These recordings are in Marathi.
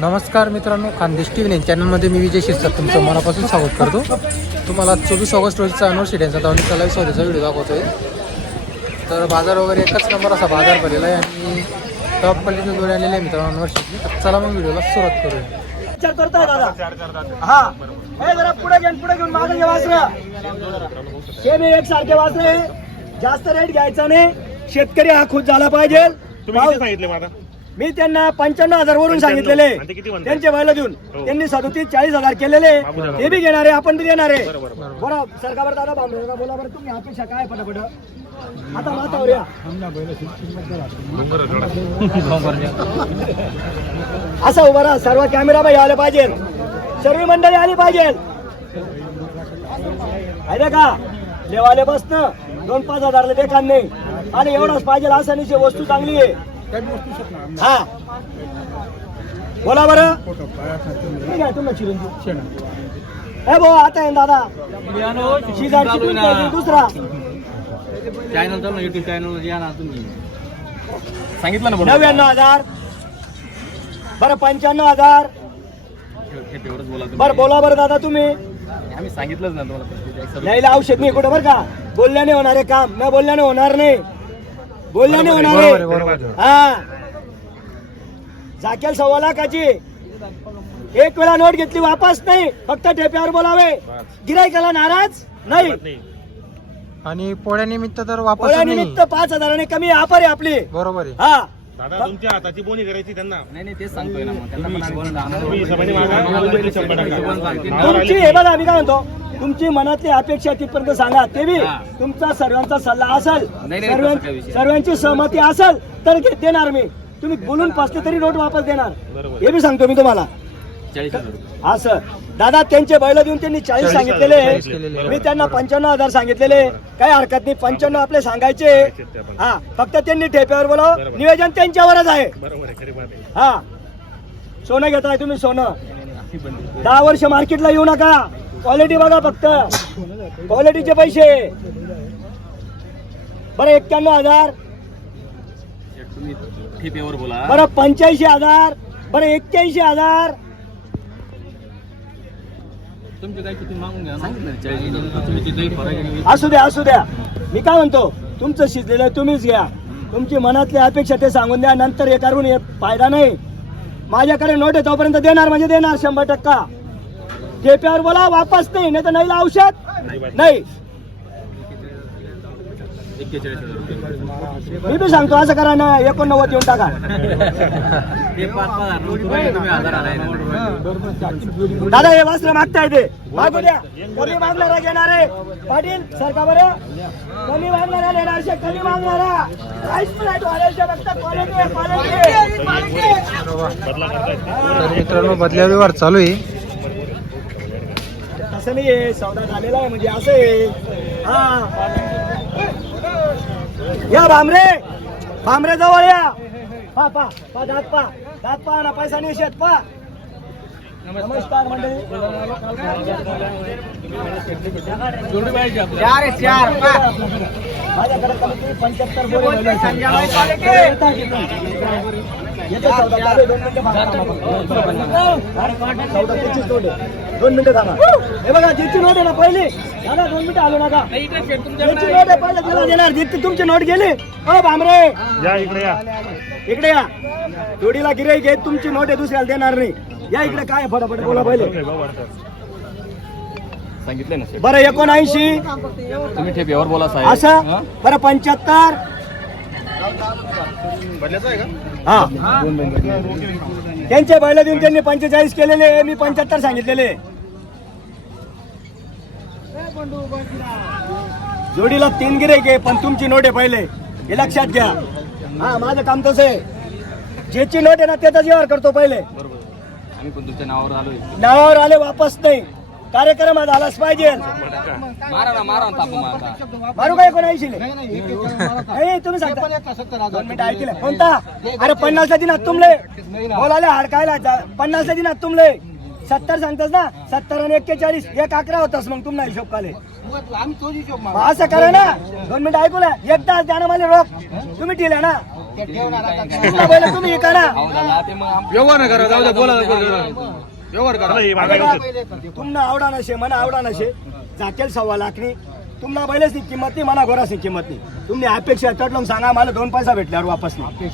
नमस्कार मित्रांनो खानदेश टी व्ही चॅनलमध्ये मी विजय शिरसाट तुमचं मनापासून स्वागत करतो. तुम्हाला चोवीस ऑगस्ट रोजीचा अनवर यांचा दावणीचा लाईव्ह सौदेचा व्हिडिओ दाखवतोय. तर बाजार वगैरे एकच नंबर असा बाजार भरलेला आहे आणि टॉप क्वालिटी जोडे आलेले आहे मित्रांनो अनवर तर चला मग व्हिडिओला सुरुवात करूया. विचार करतोय दादा. हा. हे जरा पुढे घेऊन पुढे घेऊन मागे वासर. हे मी एक सारखे वासरे. जास्त रेट घ्यायचा नाही. शेतकरी हा खुश झाला पाहिजे. तुम्ही सांगितले मला मी त्यांना पंच्याण्णव हजार वरून सांगितलेले? त्यांचे बैल देऊन. हो. त्यांनी सदोतीस चाळीस हजार केलेले. ते बी घेणार आहे आपण बी देणार आहे. बरोबर, बरोबर. बरं सरकार दादा बोला बरं तुम्ही अपेक्षा काय पटापट? आता मातावर या असं उभं राहा सर्व कॅमेरा बाई आले पाहिजे. सर्व मंडळी आली पाहिजे. आहे का? देवाले बसणं दोन पाच हजारला काम नाही. आणि एवढंच पाहिजे असं नाही वस्तू चांगली आहे. हा. बोला बरं. ठीक आहे तुम्ही चिरंजीव. हे भाऊ आता आहे दादा शेजारची दुसरा. चॅनल तर युट्यूब चॅनल या ना तुम्ही. सांगितलं ना नव्याण्णव हजार. बरं पंच्याण्णव हजार. एवढंच बोला तुम्ही. बरं बोला बरं दादा तुम्ही. आम्ही सांगितलंच ना तुम्हाला. यायला औषध नाही कुठं बरं का? बोलल्याने होणार आहे काम. न बोलल्याने होणार नाही. बोलल्याने होणार. हा. जाकेल सव्वा लाखाची एक वेळा नोट घेतली वापस नाही. फक्त ठेप्यावर बोलावे. गिरायकाला नाराज? नाही. आणि पोळ्यानिमित्त तर वापस पोळ्यानिमित्त पाच हजाराने कमी आहे आपली. बरोबर आहे. हा. दादा तुमच्या हाताची बोनी करायची त्यांना. नाही नाही तेच सांगतोय ना मग. त्यांना पण आम्ही बोलून तुम्ही आम्हाला- हिशोबाने मागा, आम्हाला देतील शंभर टक्के. हिशोबाने सांगतील. नावावर तुमची आली हे बघा मी काय म्हणतो? तुमची मनातली अपेक्षा तिथपर्यंत सांगा. ते बी हा. तुमचा सर्वांचा सल्ला असेल. नाही, नाही, सर्वां- तसं काही विषय सर्वांची सहमती असेल तर घे- देणार मी. तुम्ही बोलून पाचले तरी नोट वापस देणार. बरोबर. हे बी सांगतो मी तुम्हाला. रुपये. असं दादा त्यांचे बैल देऊन त्यांनी चाळीस सांगितलेले. मी त्यांना पंच्याण्णव हजार सांगितलेले. काही हरकत नाही. पंच्याण्णव आपले सांगायचे. हा फक्त त्यांनी ठेप्यावर बोलाव. नियोजन त्यांच्यावरच आहे. हा. सोनं घेताय तुम्ही सोनं. दहा वर्ष मार्केटला येऊ नका. क्वालिटी बघा फक्त. क्वालिटीचे पैसे. बरं एक्क्याण्णव हजार. बरं पंच्याऐंशी हजार. बरं एक्क्याऐंशी हजार. तुमचे काय किती मागून घ्या ना. सांगितलं ना, चाळीस हजार. तुम्ही किती फरक आहे. असू द्या असू द्या मी काय म्हणतो तुमचं शिजलेलं तुम्हीच घ्या तुमची मनातली अपेक्षा ते सांगून द्या नंतर हे करून हे फायदा नाही माझ्याकडे नोट आहे तोपर्यंत देणार म्हणजे देणार शंभर टक्का ठेप्यावर बोला वापस नाही नाही तर नाही औषध नाही एक्केचाळीस हजार रुपये. मी बी सांगतो असं करा ना एकोणनव्वद येऊन टाका. ते पाच पाच हजार रुपये तुम्ही हजार आलाय ना. दादा हे वस्त्र मागताय ते. मागू द्या. कमी मागणारा घेणार आहे. पाटील सरका बरं. कमी मागणारा लेणार कमी मागणारा. काहीच वाढायचे फक्त क्वालिटी क्वालिटी मित्रांनो बदल्या व्यवहार चालू आहे. असं नाही आहे सौदा झालेला आहे म्हणजे असं आहे. हा. या भामरे भामरे जवळ या. पा पा पा दात पा दात पा ना पैसा नाही शेत पा. नमस्कार मंडळी. माझ्याकडे कमी पंच्याहत्तर. दोन मिनिटं थांबा. हे बघा जितची नोट आहे ना पहिली. दादा दोन मिनिटं आलो नका जितची नोट आहे पहिलं तिला देणार. तुमची नोट गेली हो भामरे. या इकडे या. इकडे या. जोडीला गिराईक आहे तुमची नोट आहे दुसऱ्याला देणार नाही. या इकडे काय? फटाफट बोला पहिले. सांगितलं ना. बरं एकोणऐंशी. तुम्ही ठेपेवर बोला साहेब. असं? बरं पंच्याहत्तर. बदल्याचं आहे का? हा. त्यांचे बैल देऊन त्यांनी पंचेचाळीस केलेले मी पंच्याहत्तर सांगितलेले. जोडीला तीन गिरेक आहे पण तुमची नोट आहे पहिले. हे लक्षात घ्या. हा माझं काम तसं आहे. ज्याची नोट आहे ना त्याचा व्यवहार करतो पहिले. बरोबर आम्ही पण तुमच्या नावावर आलोय. नावावर आले वापस नाही. कार्यक्रम हा झालाच पाहिजे. मारा ना मारा ना तापू मारा मारू काय कोण ऐंशी नाही तुम्ही सांगता दोन मिनिटं ऐकले. कोणता? अरे पन्नासला दिनात तुमले. बोलाले हाडकायला पन्नासला दिनात तुमले. सत्तर सांगतास ना? सत्तर आणि एक्केचाळीस एक अकरा होतास मग तुम्हाला हिशोब काले मग असं करा ना? दोन मिनिटं ऐकू ना एक तास द्या ना मला रोख. तुम्ही ठेवल्या ना? बैल तुम्ही हे करा व्यवहार करा जाऊ द्या बोला व्यवहार करा. तुमना आवडा नशे मला आवडा नशे. जाकेल सव्वा लाखनी. तुम्हाला बैलच किंमत नाही मला घोराची किंमत नाही. तुम्ही अपेक्षा चटलून सांगा मला दोन पैसा भेटल्यावर वापस नाही.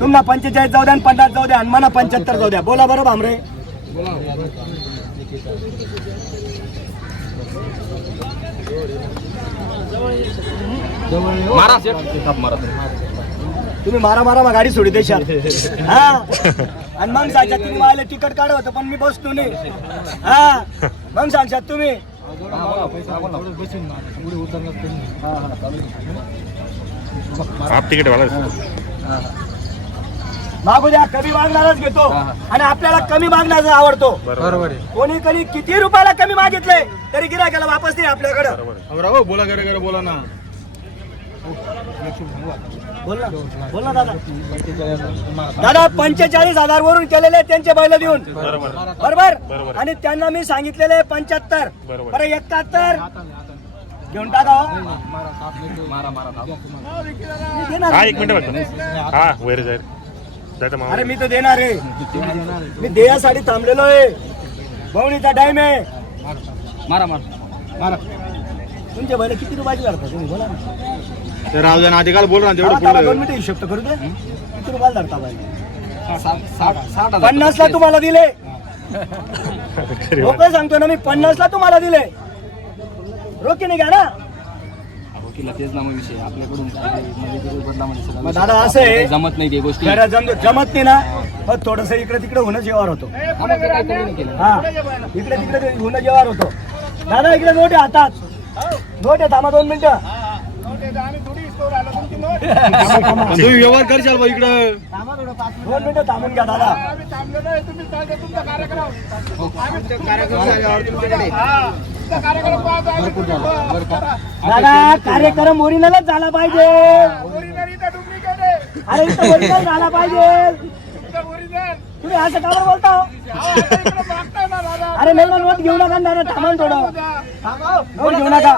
तुम्हाला पंचेचाळीस जाऊ द्या आणि पन्नास जाऊ द्या आणि मला पंच्याहत्तर जाऊ द्या. बोला बरं भामरे. मारा मारा. तुम्ही मारा मारा मग गाडी सोडी देशाल हा? आणि मग सांगशात तुम्ही मला तिकट काढ होतं पण मी बसतो नाही. हा? मग सांगशात तुम्ही. हाफ तिकीट वाला मागू द्या कमी मागणारच घेतो. आणि आपल्याला कमी मागण्याचा आवडतो. बरोबर. कोणी कधी किती रुपयाला कमी मागितले तरी गिरायकाला वापस नाही आपल्याकडं. बोला करे करे बोला ना. बोल ना. बोल ना दादा. दादा पंचेचाळीस हजार वरून केलेले त्यांचे बैल देऊन. बरोबर. आणि त्यांना मी सांगितलेले पंच्याहत्तर. बरोबर. बरं एकाहत्तर. घेऊन टाका हो. हा. एक मिनिट हा वैर जाईल अरे मी तर देणार आहे. मी देयासाठी थांबलेलो आहे. भवनीचा टाइम आहे. मारा मारा. मारा. तुमचे बैल किती रुपयाचे धरता तुम्ही? बोला ना. राहू द्या ना अधिकार बोल ना तेवढं आता दोन पुढलं मिनिटं हिशोब तर करू दे. किती रुपयाला धरता साठ पन्नास ला तुम्हाला दिले. लोक सांगतो ना मी पन्नास ला तुम्हाला दिले. रोखीने घ्या ना? वकिला तेच ना मग विषय. आपल्याकडून म्हणजे बदलामध्ये मग. दादा असं आहे. जमत नाही ते गोष्टी. खरं जम जमत नाही ना. मग थोडस इकडे तिकडे होणं जेवार होतो. आम्हाला काय कमी नाही केलं. हा. इकडे तिकडे होणं जेवार होतो. दादा इकडे नोट आहे हातात. नोट आहे थांबा दोन मिनिटं. तुम्ही व्यवहार करशाल बा इकडं. दोन मिनिटं थांबून घ्या दादा. दादा कार्यक्रम ओरिजिनलच झाला पाहिजे. अरे इथं ओरिजिनल झाला पाहिजे. तुम्ही असं का बरं बोलता? हो? अरे नाही ना नोट घेऊ नका ना दादा थांबा ना थोडं. घेऊ नका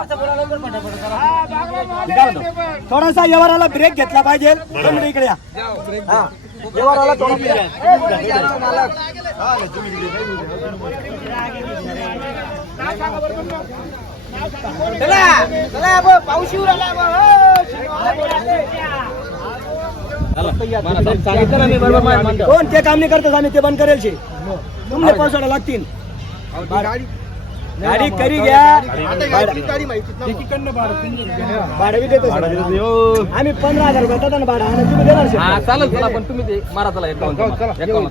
काय होतं? थोडासा व्यवहाराला ब्रेक घेतला पाहिजे. मिनिटं इकडे या. हा. व्यवहाराला थोडा मानतो. कोण? ते काम नाही करतात आम्ही ते बंद करेल शे. तुमने पोहोचायला लागतील. गाडी करी घ्या. भाडं बी देतो. आम्ही पंधरा हजार रुपये देतो ना भाडं आणि तुम्ही देणार शे. हा चालेल चला पण तुम्ही ते मारा चला एकावन्न एकावन्न.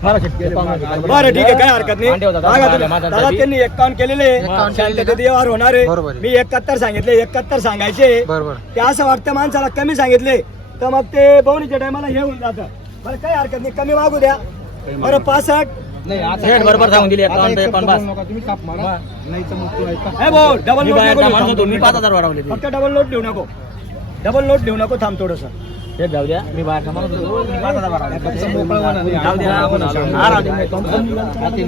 बरं ठीक आहे काय हरकत नाही. बघा तुम्ही. दादा. त्यांनी एक्कावन्न केलेले शांततेत व्यवहार होणार आहे. मी एकाहत्तर सांगितले एकाहत्तर सांगायचे बरोबर ते असं वाटतं माणसाला कमी सांगितले तर मग ते बवणीच्या टायमाला हे होऊन जातं. बरं काही हरकत नाही. कमी मागू द्या. बरं पासष्ट बरोबर सांगून दिली एकावन्न. हे डबल मी नोट बाहेर नको त्या देऊ, माणसात थांब होतो, मी दोन पाच मिनिटं. हजार वाढवले ते. फक्त डबल नोट देऊ नको डबल नोट देऊ नको थांब थोडस शेठ जाऊ द्या मी बाहेर म्हणत होतो, मी पाच हजार वाढवले. जाऊ द्या, आपण आलो. हा.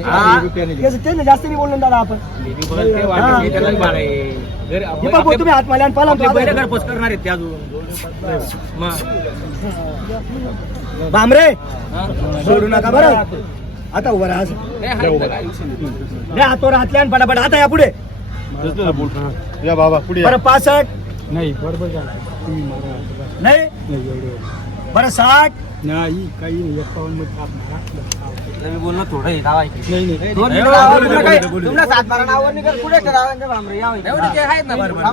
हा. जास्त नाही बोललो दादा आपण हे तुम्ही हात मारले आणि पाला आपले बैठक घरपोच करणार आहेत ते अजून मग. बामरे हा? सोडू नका बरं आता उभं राहा. नाही, नाही, नाही. द्या हातवर हातल्या आणि पटापट आता या पुढे. या बाबा पुढे बरं पासष्ट. नाही नाही? बरं साठ. मी बोललो थोडं ऐक. दोन नाही, मिनिटं बोलू आवाज सात बारा नावावर निघाल, पुढे. एवढे आहेत ना बरोबर.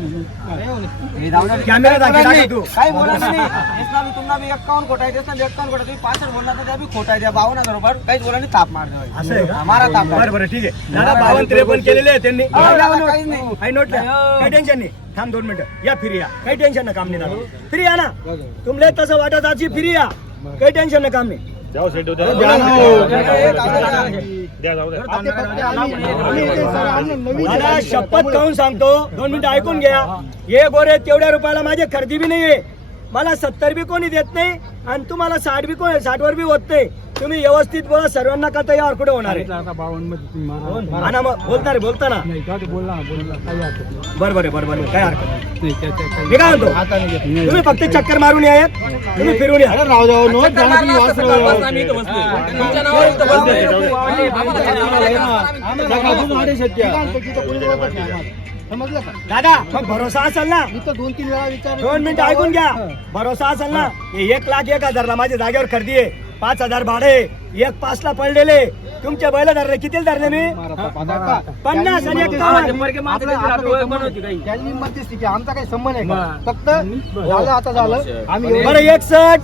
द्या. कॅमेरा काही दाखव तू. काही बोलायचं नाही तेच बी तुम्हाला बी एक्कावन्न खोटा आहे तेच ना बी एक्कावन्न खोटा आहे. तुम्ही पासष्ट बोलला तर त्या बी खोटा त्या बावन्न हजार रुपये काहीच बोला नाही ताप मार. असं आहे का? मारा ताप मार. बरं बरं ठीक आहे दादा बावन्न त्रेपन्न केलेले आहे त्यांनी हा, हा. काहीच नाही. काही नोट द्या. काही टेन्शन नाही थांब दोन मिनिटं या फिरी या काही टेन्शन ना काम नाही दादा फ्री या ना तुमले तसं वाटत आजी फ्री या काही टेन्शन ना काम नाही जाऊ सेट द्या. जाऊ द्या शपथ खाऊन सांगतो. दोन मिनिटं ऐकून घ्या. हे गोरे तेवढ्या रुपयाला माझी खरेदी बी नाहीये. मला सत्तर बी कोणी देत नाही आणि तुम्हाला साठ बी कोणी साठ वर बी होत नाही तुम्ही व्यवस्थित बोला सर्वांना कळता यावर कुठे होणार आहे आता बावन्नमध्ये तुम्ही मारा. हा ना मग बोलता रे बोलता ना. बरोबर आहे बरोबर आहे काय हरकत मी काय म्हणतो तुम्ही फक्त चक्कर मारून या एक. तुम्ही फिरून या दादा मग भरोसा असेल ना दोन तीन वेळा विचार दोन मिनिटं ऐकून घ्या भरोसा असेल ना हे एक लाख एक हजारला माझ्या जागेवर खरेदी आहे पाच हजार भाडे एक पाच ला पडलेले. तुमचे बैल धरले किती धरले मी? पन्नास आणि त्यांनी मध्यस्थी. आमचा काही संबंध आहे का फक्त झालं आता झालं. आम्ही बरं. एकसठ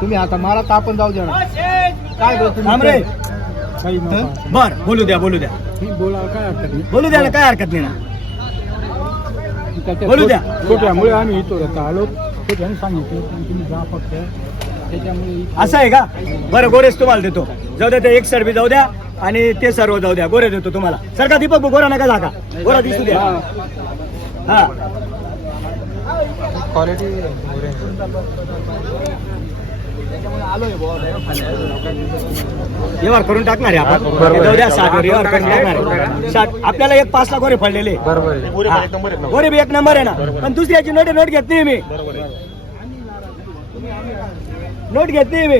तुम्ही आता मारा तर आपण जाऊ द्या ना. काय बोल तुम्ही? थांब रे. काही नको. बर बोलू द्या बोलू द्या. मी बोलावं काय हरकत नाही. बोलू द्या ना काय हरकत नाही ना. बोलू द्या. आम्ही इथं आता आलो त्याच्याने सांगितलं की? तुम्ही जा फक्त त्याच्यामुळे इथं- असं आहे का? बरं गोरेच तुम्हाला देतो. जाऊ द्या ते एक सर्वी जाऊ द्या आणि ते सर्व जाऊ द्या. गोरे देतो तुम्हाला. सर का दीपक गोरा नका जागा गोरा दिसू द्या. हा. क्वालिटी व्यवहार करून टाकणार आहे आपण. जाऊ द्या साठ वर व्यवहार करून टाकणार आहे. साठ आपल्याला एक पाच लाख गोरे पडलेले गोरे बी एक नंबर आहे. ना. पण दुसऱ्याची नोट नोट घेत नाही मी. नोट घेत नाही मी.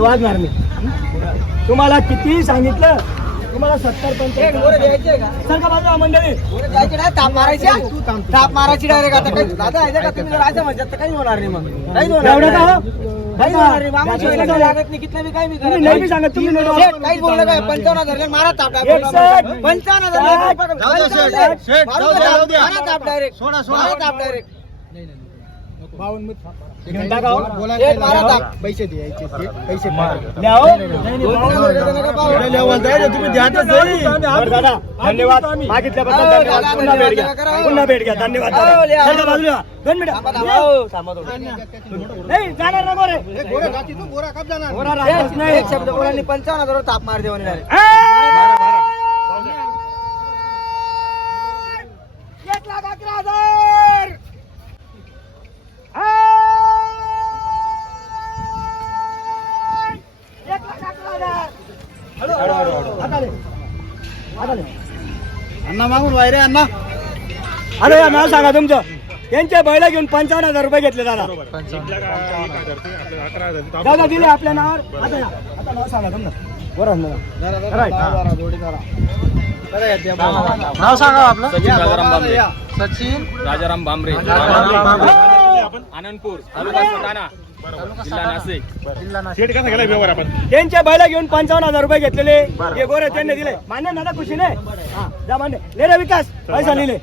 वाजणार मी. तुम्हाला किती सांगितलं? तुम्हाला सत्तर सर का? बाजूला मंडळी? ताप मारायची डायरेक्ट आता. काही दादा आहे का? तुम्ही असं म्हणतात तर काही होणार नाही मग. काही होणार. हो? काही होणार नाही. लागत नाही. कितलं तुम्ही करत नाही सांगत तुम्ही बोललं काय? पंचावन्न हजार मारा ताप. डायरेक्ट. पंचावन्न हजार. मारू ताप? ताप डायरेक्ट. मारा ताप डायरेक्ट. पैसे द्यायचे पैसे हो. धन्यवाद. मागितल्याबद्दल हो, पुन्हा भेट घ्या. हो. धन्यवाद हो, का बाजूला. दोन मिनिट. हो, जाणार ना गोरे गोरा जाणार. गोरा नाही. पंचावन्न हजार ताप मार देवानी वायरे अण्णा हॅलो या नाव सांगा तुमचं. यांच्या बैला घेऊन पंचावन्न हजार रुपये घेतले दादा. दादा दिले आपल्या नावावर. आता या. आता नाव सांगा तुमचं. बरं. Right. नाव सांगा आपलं. राजाराम बांबरे. सचिन राजाराम बांबरे. आनंदपूर तालुका नाशिक जिल्हा नाशिक. शेट कसा गेला व्यवहार आपण? त्यांच्या बैला घेऊन पंचावन्न हजार रुपये घेतलेले. हे गोरे त्यांनी दिले. मान्य ना खुशी नाही हा, जा मान्य ले रे विकास. पैसा लिहिले.